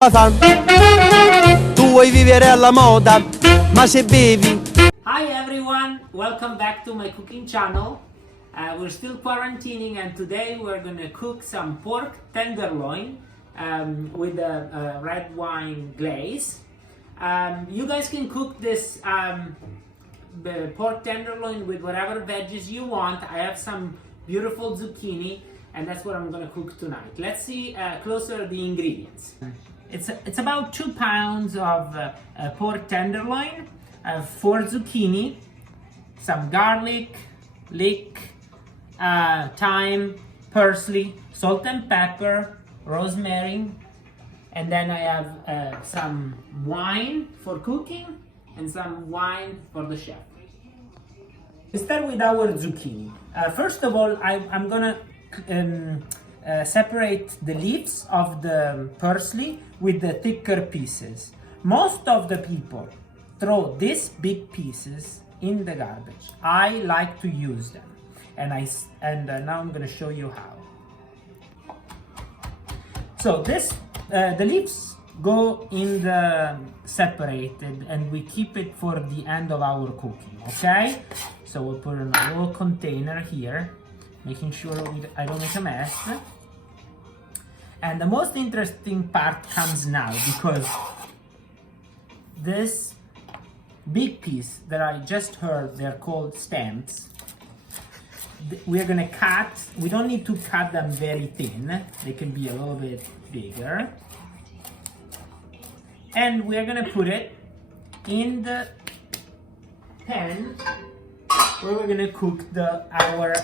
Tu vuoi vivere alla moda, ma se bevi. Hi everyone, welcome back to my cooking channel. We're still quarantining and today we're gonna cook some pork tenderloin with a red wine glaze. You guys can cook this the pork tenderloin with whatever veggies you want. I have some beautiful zucchini and that's what I'm gonna cook tonight. Let's see closer the ingredients. It's about 2 pounds of pork tenderloin, 4 zucchini, some garlic, leek, thyme, parsley, salt and pepper, rosemary, and then I have some wine for cooking and some wine for the chef. We start with our zucchini. First of all, I'm gonna separate the leaves of the parsley with the thicker pieces. Most of the people throw these big pieces in the garbage. I like to use them, and now I'm going to show you how. So the leaves go in the separated, and we keep it for the end of our cooking. Okay, so we'll put in a little container here, making sure I don't make a mess. And the most interesting part comes now, because this big piece that I just heard, they're called stems. We're gonna cut. We don't need to cut them very thin. They can be a little bit bigger. And we're gonna put it in the pan where we're gonna cook our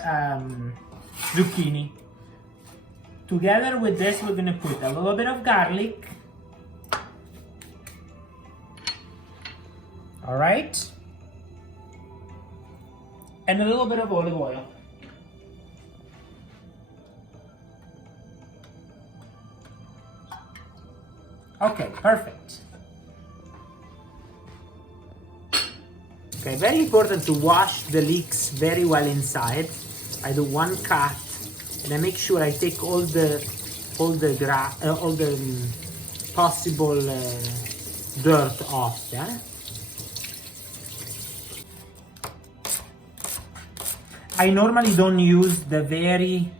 zucchini. Together with this, we're gonna put a little bit of garlic. All right. And a little bit of olive oil. Okay, perfect. Okay, very important to wash the leeks very well inside. I do one cut, and I make sure I take all the possible dirt off. Yeah. I normally don't use the very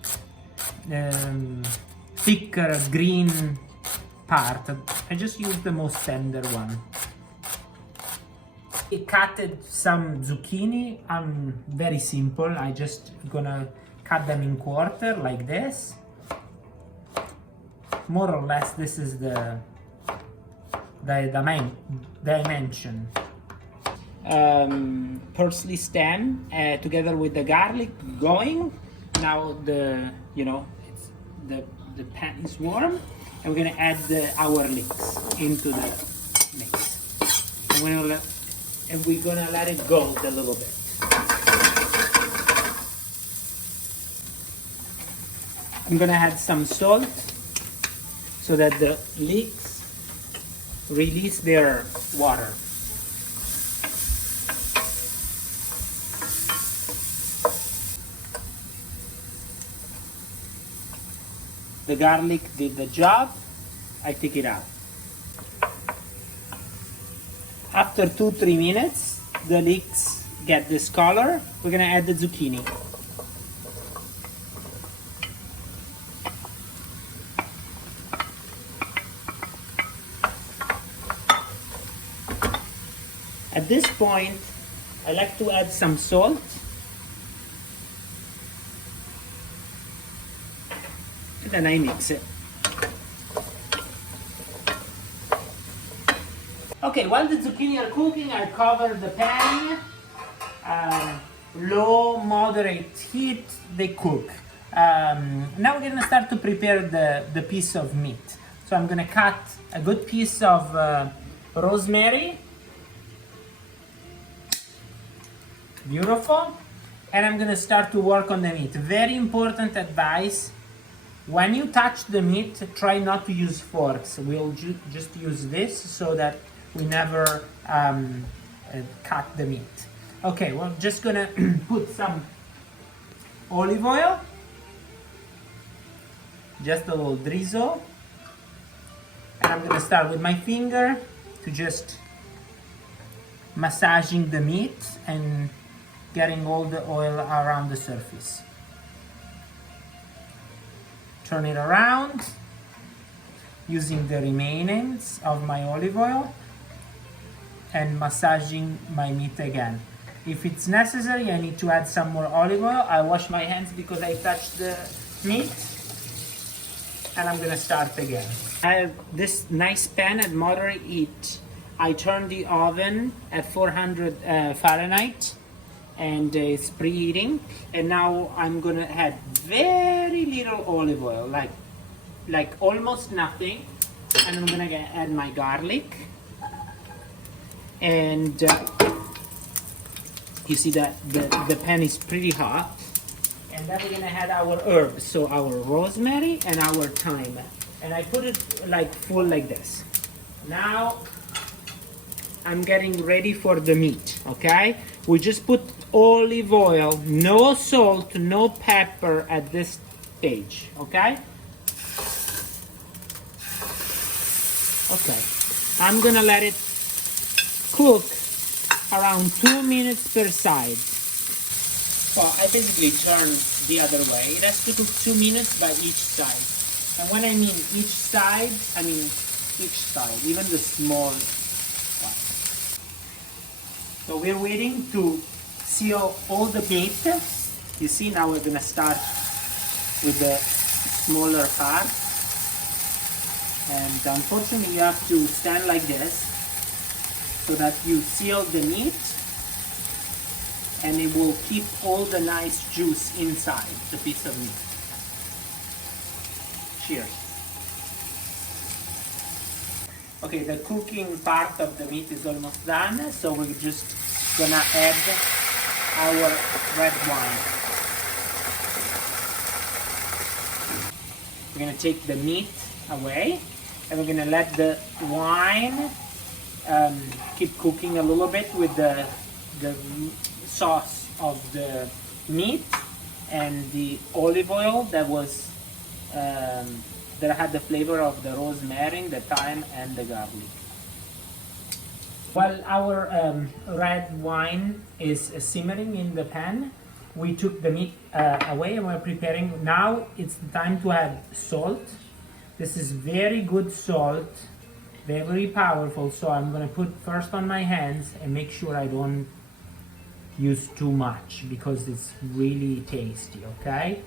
thicker green part. I just use the most tender one. I cut some zucchini. I'm very simple. I just gonna cut them in quarter like this. More or less, this is the dimension. Parsley stem together with the garlic going. Now the pan is warm, and we're gonna add our leeks into the mix. And we're gonna let it go a little bit. I'm gonna add some salt so that the leeks release their water. The garlic did the job. I take it out. After 2-3 minutes, the leeks get this color. We're gonna add the zucchini. At this point, I like to add some salt. And then I mix it. Okay, while the zucchini are cooking, I cover the pan. Low, moderate heat, they cook. Now we're gonna start to prepare the piece of meat. So I'm gonna cut a good piece of rosemary. Beautiful. And I'm gonna start to work on the meat. Very important advice. When you touch the meat, try not to use forks. We'll just use this so that we never cut the meat. Okay, we're just gonna put some olive oil, just a little drizzle, and I'm gonna start with my finger to just massaging the meat and getting all the oil around the surface. Turn it around using the remains of my olive oil and massaging my meat again. If it's necessary, I need to add some more olive oil. I wash my hands because I touched the meat, and I'm gonna start again. I have this nice pan at moderate heat. I turn the oven at 400 Fahrenheit, and it's preheating. And now I'm gonna add very little olive oil, like almost nothing. And I'm gonna add my garlic. And you see that the pan is pretty hot. And then we're gonna add our herbs, so our rosemary and our thyme. And I put it like full like this. Now I'm getting ready for the meat, okay? We just put olive oil, no salt, no pepper at this stage, okay? Okay, I'm gonna let it cook around 2 minutes per side. Well, I basically turn the other way. It has to cook 2 minutes by each side. And when I mean each side, I mean each side, even the small one. So we're waiting to seal all the meat. You see, now we're gonna start with the smaller part. And unfortunately, you have to stand like this so that you seal the meat, and it will keep all the nice juice inside the piece of meat. Cheers. Okay, the cooking part of the meat is almost done, so we're just gonna add our red wine. We're gonna take the meat away, and we're gonna let the wine keep cooking a little bit with the sauce of the meat and the olive oil that was that had the flavor of the rosemary, the thyme, and the garlic. While our red wine is simmering in the pan, we took the meat away and we're preparing. Now it's the time to add salt. This is very good salt, very powerful, so I'm gonna put first on my hands and make sure I don't use too much because it's really tasty, okay?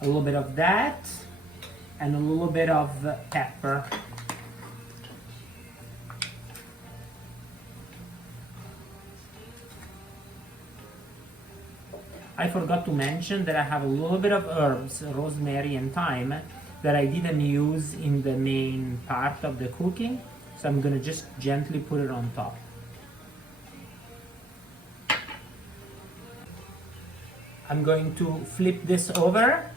A little bit of that and a little bit of pepper. I forgot to mention that I have a little bit of herbs, rosemary and thyme, that I didn't use in the main part of the cooking, so I'm gonna just gently put it on top. I'm going to flip this over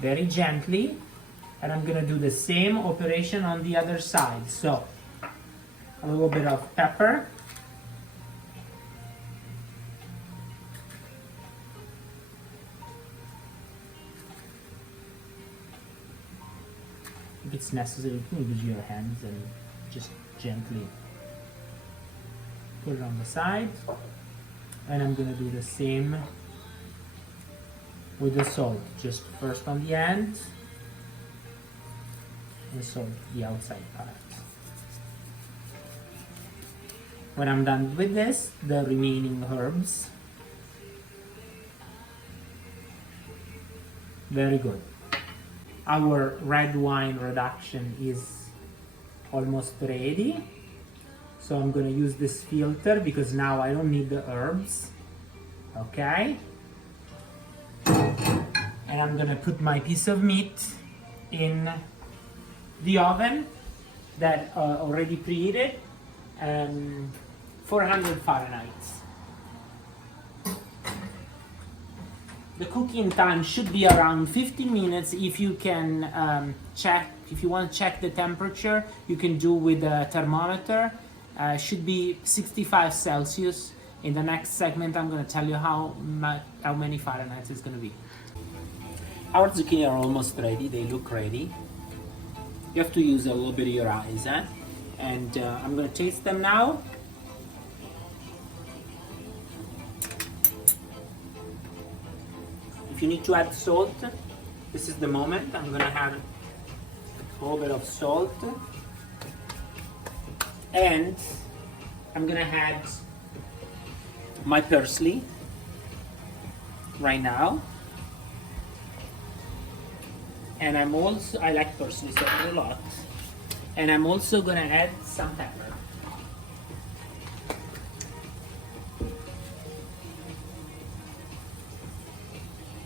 very gently, and I'm gonna do the same operation on the other side. So a little bit of pepper, if it's necessary, you can use your hands and just gently put it on the side. And I'm gonna do the same with the salt, just first on the end, and salt the outside part. When I'm done with this, the remaining herbs. Very good. Our red wine reduction is almost ready. So I'm gonna use this filter because now I don't need the herbs. Okay. And I'm gonna put my piece of meat in the oven that already preheated, 400 Fahrenheit. The cooking time should be around 15 minutes. If you can check, if you want to check the temperature, you can do with a thermometer. Should be 65 Celsius. In the next segment, I'm going to tell you how many Fahrenheit it's going to be. Our zucchini are almost ready. They look ready. You have to use a little bit of your eyes, eh? And I'm gonna taste them now. If you need to add salt, this is the moment. I'm gonna add a little bit of salt, and I'm gonna add my parsley right now. And I like parsley so a lot. And I'm also gonna add some pepper.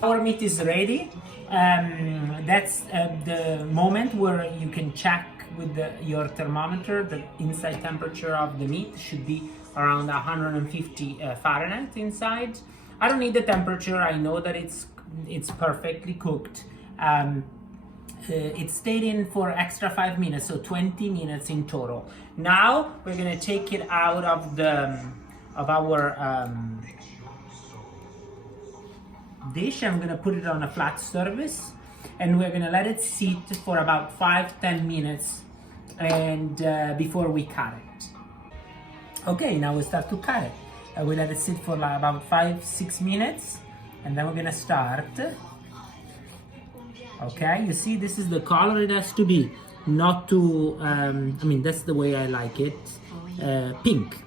Our meat is ready. That's the moment where you can check with your thermometer. The inside temperature of the meat should be around 150 Fahrenheit inside. I don't need the temperature. I know that it's perfectly cooked. It stayed in for extra 5 minutes, so 20 minutes in total. Now we're gonna take it out of our dish. I'm gonna put it on a flat surface, and we're gonna let it sit for about 5-10 minutes, and before we cut it. Okay, now we start to cut it. We let it sit for about 5-6 minutes, and then we're gonna start. Okay, you see, this is the color it has to be, not too, I mean, that's the way I like it, pink.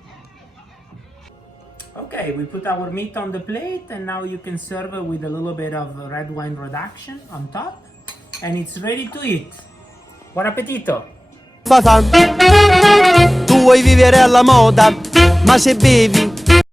Okay, we put our meat on the plate, and now you can serve it with a little bit of red wine reduction on top, and it's ready to eat. Buon appetito! Fa. Tu vuoi vivere alla moda, ma se bevi